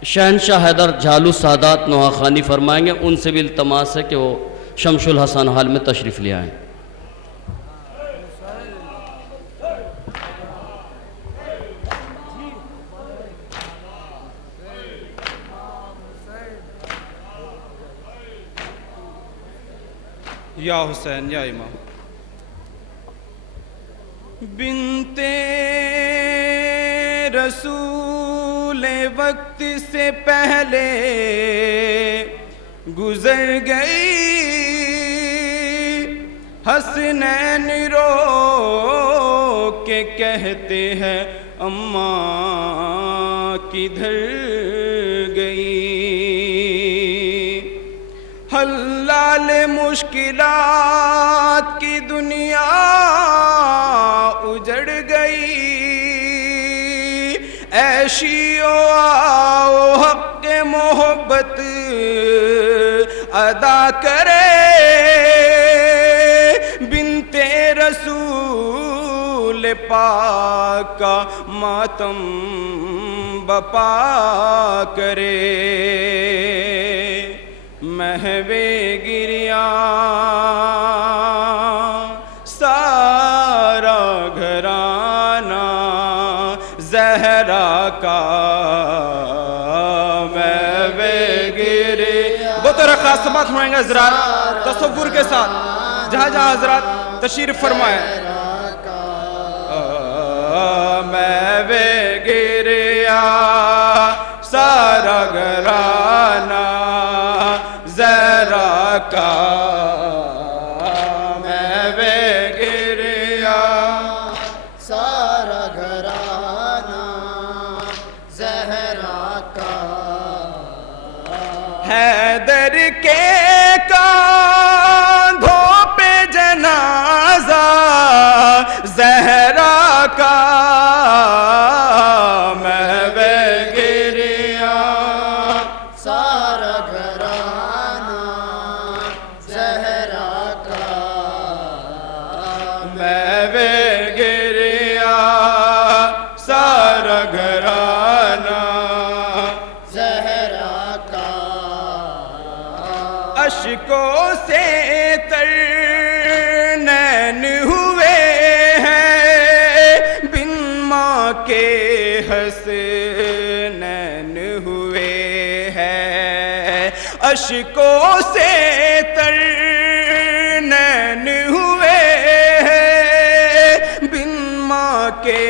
شہنشاہ حیدر جھالو سادات نوحہ خوانی فرمائیں گے، ان سے بھی التماس ہے کہ وہ شمس الحسن ہال میں تشریف لے آئیں۔ یا حسین یا امام۔ بنتے رسول وقت سے پہلے گزر گئی، حسنین رو کے کہتے ہیں اماں کدھر گئی؟ حلال مشکلات کی دنیا اجڑ گئی، عیشیو آؤ حق محبت ادا کرے، بنت رسول پاک کا ماتم بپا کرے، مہوے گریاں سارا گھرانہ زہرا کا، مہوے گریاں بطور خاص سماعت ہوئیں گے حضرات تصور کے ساتھ جہاں جہاں حضرات تشریف فرمائے، مہوے گریاں سارا گھرانہ زہرا کا، مہوے گریاں سارا گھرانہ زہرا کا، حیدر کے کاندھوں پہ جنازہ زہرا کا، مہوے گریاں سارا گھرانہ زہرا کا، مہوے گریاں سارا گھرانہ زہرا کا، اشکوں سے تر نین ہوئے ہیں، بن ماں کے حسنین ہوئے ہیں، اشکوں سے تر نین ہوئے ہیں، بن ماں کے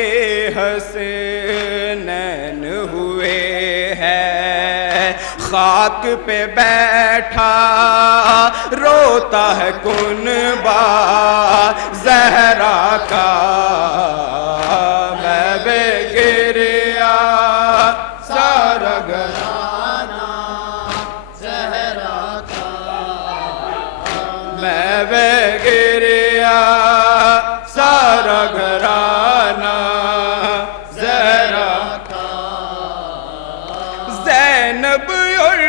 حسنین ہوئے ہیں، خاک پہ بیٹھا روتا ہے کنبہ زہرا کا، مہوے گریاں سارا گھرانہ زہرا کا، مہوے گریاں سارا گھرانہ زہرا کا، زینب اور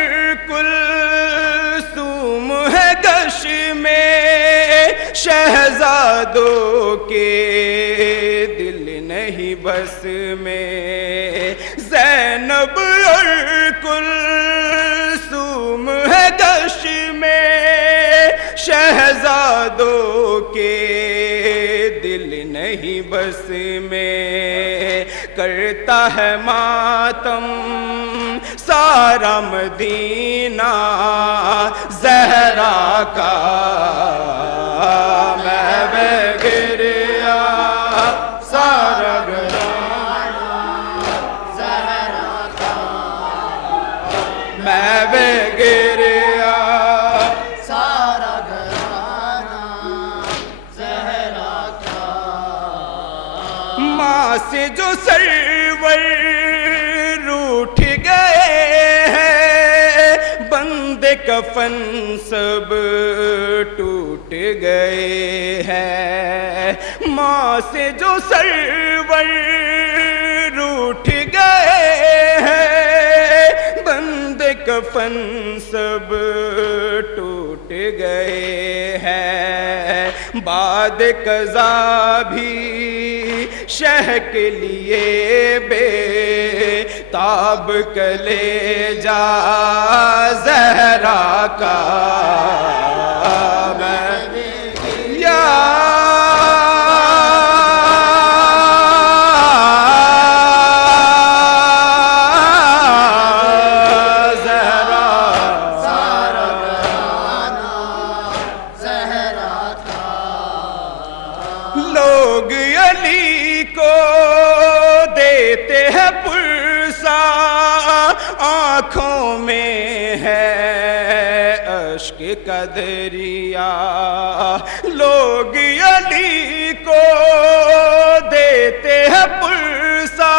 کلثوم ہے گش میں، شہزادوں کے دل نہیں بس میں، زینب اور کلثوم ہے گش میں، شہزادوں کے دل نہیں بس میں، کرتا ہے ماتم سارا مدینہ زہرا کا، مہوے گریاں سارا گھرانہ زہرا کا، مہوے گریاں سارا گھرانہ زہرا کا، ماں سے جو سرور روٹھ گئے ہیں، بندے کفن سب ٹوٹ گئے ہیں، ماں سے جو سرور روٹھ گئے ہیں، بندے کفن سب ٹوٹ گئے ہیں، بعد قضا بھی شہ کے لیے بے تاب کلیجہ زہرا کا، یا زہرا سارا گھرانہ زہرا کا، لوگ علی کو دیتے ہیں پرسا، آنکھوں میں ہے اشک کا دریا، لوگ علی کو دیتے ہیں پرسا،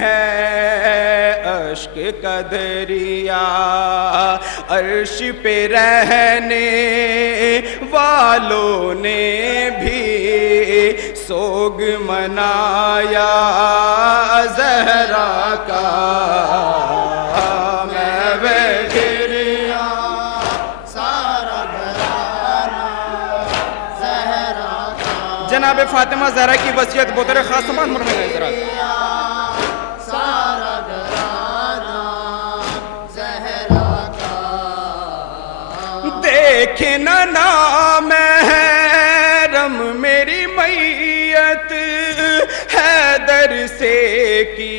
ہے اشک کا دریا، عرش پہ رہنے والوں نے بھی سوگ منایا زہرا کا۔ میں گریا سارا گھرانہ زہرا کا۔ جناب فاطمہ زہرا کی وصیت بطور خاص سماعت فرمائیں گے حضرات۔ سارا گھرانہ زہرا کا۔ دیکھنا نام محرم میری میت حیدر سے کی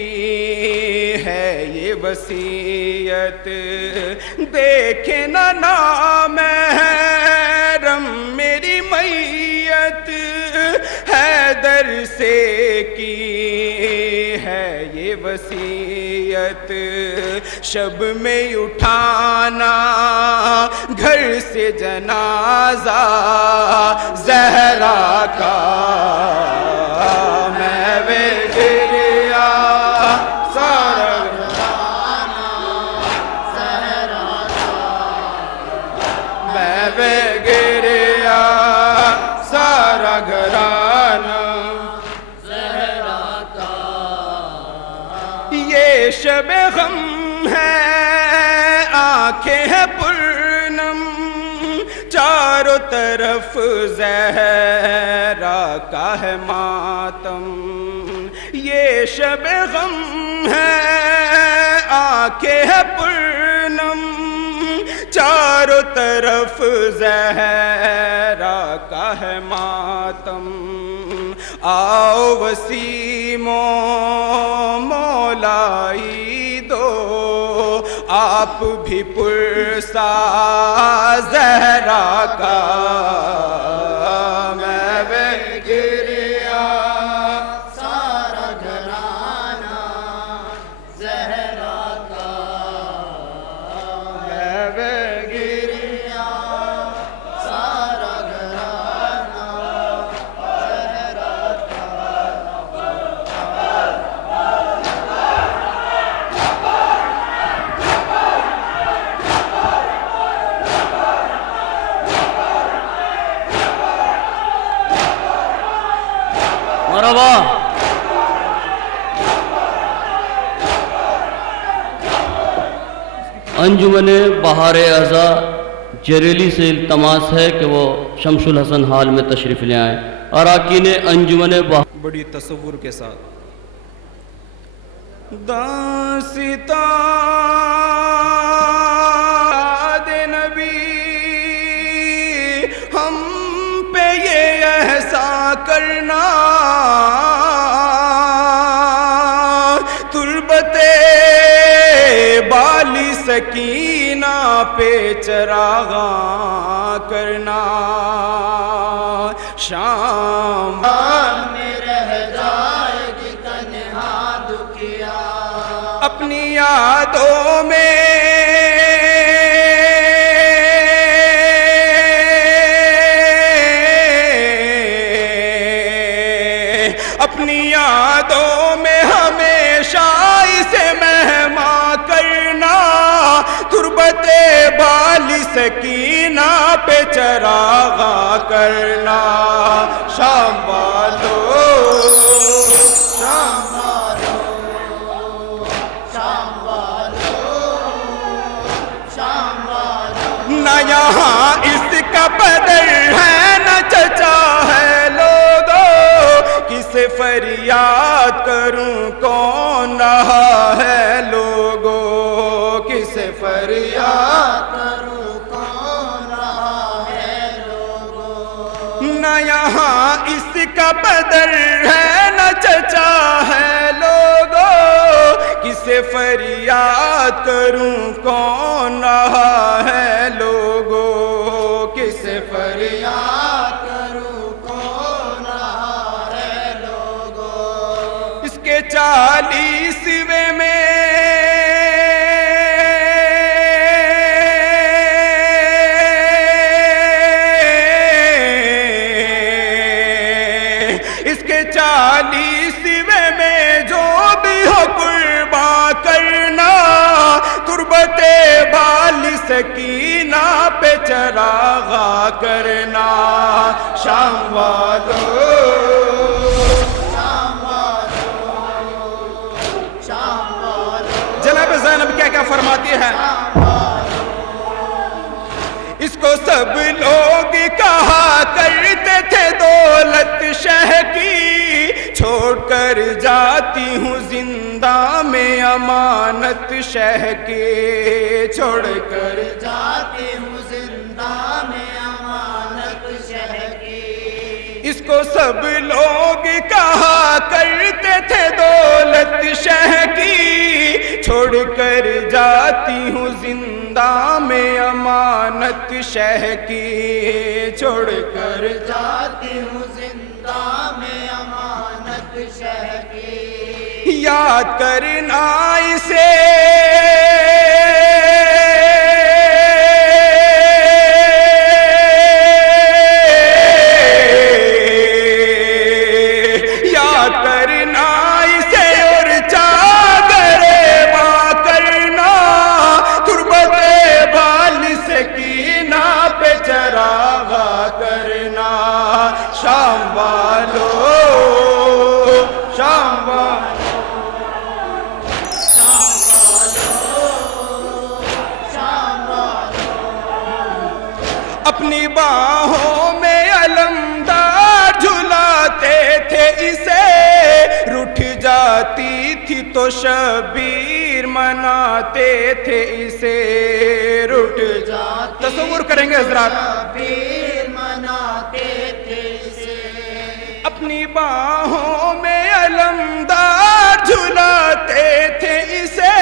ہے یہ وصیت۔ دیکھنا نام محرم میری میت حیدر سے کی ہے یہ وصیت۔ شب میں اٹھانا گھر سے جنازہ زہرا کا۔ میں گریا سارا گھرانہ زہرا کا۔ میں گریا سارا گھرانہ زہرا کا۔ یہ شب غم ہے آنکھیں ہیں پرنم، چاروں طرف زہرا کا ہے ماتم۔ یہ شب غم ہے آنکھیں ہیں پرنم، چاروں طرف زہرا کا ہے ماتم۔ آؤ وسیموں مولائی دو آپ بھی پرسا زہرا کا۔ میں گریا سارا گھرانہ زہرا کا۔ میں گریا سارا گھرانہ زہرا کا۔ مرحبا۔ انجمن بہار ازا جریلی سے التماس ہے کہ وہ شمس الحسن ہال میں تشریف لے آئیں۔ اراکین انجمن بہار بڑی تصور کے ساتھ داستان نبی ہم پہ یہ احسان کرنا، تربت بالی سکینہ پہ چراغاں کرنا۔ شام میں رہ جائے گی تنہا دکھیا، اپنی یادوں میں اپنی یادوں میں ہمیشہ اسے مہمان کرنا، تربت بالی سکینہ پہ چراغاں کرنا۔ شام والو شام نہ یہاں اس کا بدر ہے نہ چچا ہے لوگو، کسے فریاد کروں کون رہا ہے لوگو، کسے فریاد کروں کون رہا ہے لوگوں۔ نہ یہاں اس کا بدر ہے نہ چچا ہے لوگو، کسے فریاد کروں کون رہا ہے لوگو، کسے فریاد کروں کون رہا ہے لوگوں۔ اس کے 40ویں میں اس کے 40ویں میں جو بھی ہو سکینہ پہ چراغا کرنا شام والو جناب زینب کیا فرماتی ہے اس کو سب لوگ کہا کرتے تھے دولت شہ کی چھوڑ کر جاتی ہوں زندہ میں امانت شہ کی چھوڑ کر جاتی ہوں زندہ میں امانت شہ کی اس کو سب لوگ کہا کرتے تھے دولت شہ کی چھوڑ کر جاتی ہوں زندہ میں امانت شہ کی چھوڑ کر جاتی ہوں زندہ میں امانت شہ کی یاد کرنا اسے اپنی باہوں میں علمدار جھلاتے تھے اسے رٹھ جاتی تھی تو شبیر مناتے تھے اسے رٹ جاتی تصور کریں گے حضرات شبیر مناتے تھے اسے اپنی باہوں میں علمدار جھلاتے تھے اسے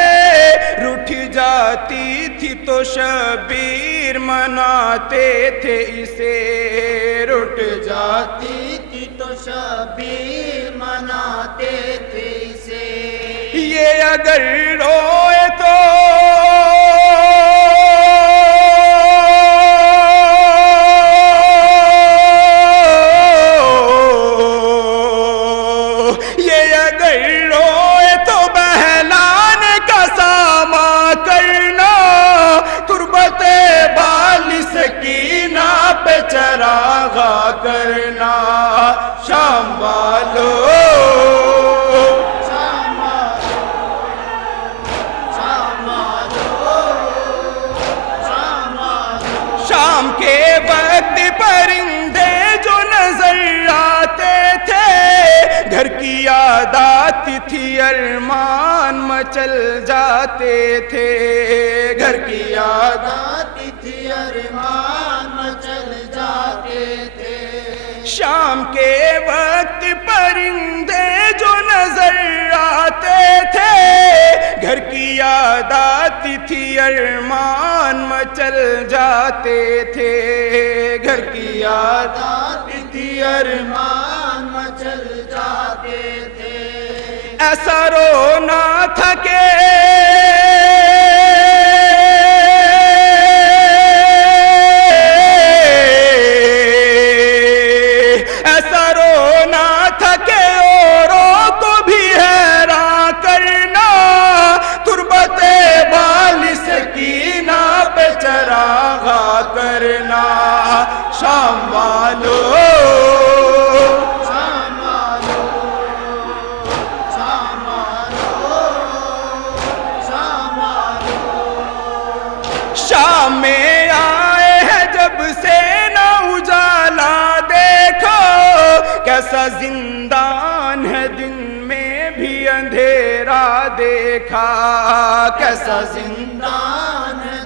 رٹ جاتی تھی تو شبیر مناتے تھے اسے رٹ جاتی تھی تو شبیر مناتے تھے اسے یہ اگر روئے تو چراغا کرنا شام والو شام کے وقت پرندے جو نظر آتے تھے گھر کی یاد آتی تھی ارمان مچل جاتے تھے گھر کی یاد آتی تھی ارمان مچل جاتے تھے شام کے وقت پرندے جو نظر آتے تھے گھر کی یاد آتی تھی ارمان مچل جاتے تھے گھر کی یاد آتی تھی ارمان مچل جاتے تھے ایسا رونا تھا کہ کرنا شام والو شام والو شام والو شام والو شام میں آئے ہیں جب سے نہ اجالا دیکھو کیسا زندان ہے دن میں بھی اندھیرا دیکھا کیسا زندان ہے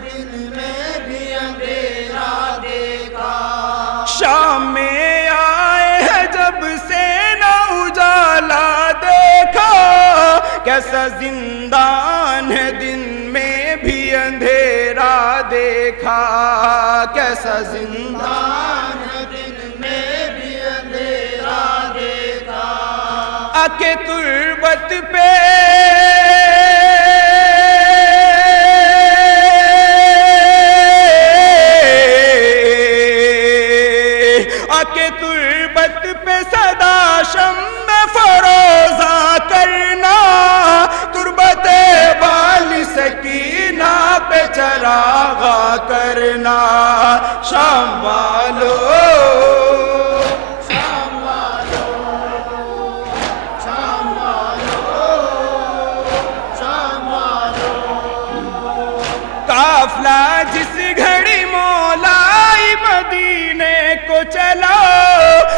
شام میں آئے ہیں جب سے نہ اجالا دیکھا کیسا زندان ہے دن میں بھی اندھیرا دیکھا کیسا زندان ہے دن میں بھی اندھیرا دیکھا آ کے تربت پہ تربت پہ صدا شم فروزہ کرنا تربت والی سکینہ پہ پہ چراغا کرنا شام والو قافلہ جس گھڑی مولائی مدینے کو چلا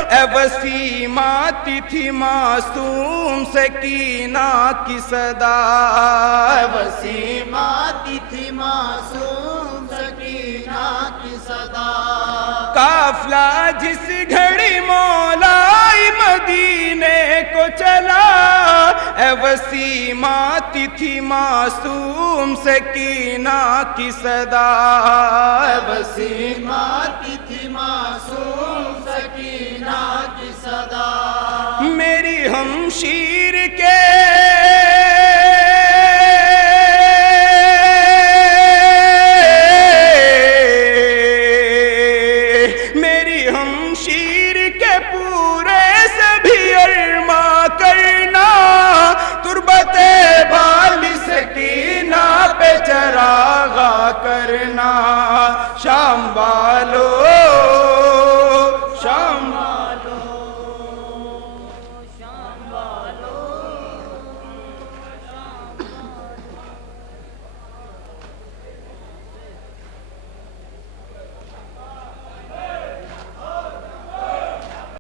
اے وسیم آتی تھی معصوم سکینہ کی صدا اے وسیم آتی تھی معصوم سکینہ کی صدا قافلہ جس گھڑی مولائی مدینے کو چلا اے وسیم آتی تھی معصوم سکینہ کی صدا اے وسیم آتی تھی معصوم سکینہ کی صدا میری ہمشیر کے میری ہمشیر کے پورے سے بھی ارما کرنا تربت بال سکینہ پہ چراغا کرنا شام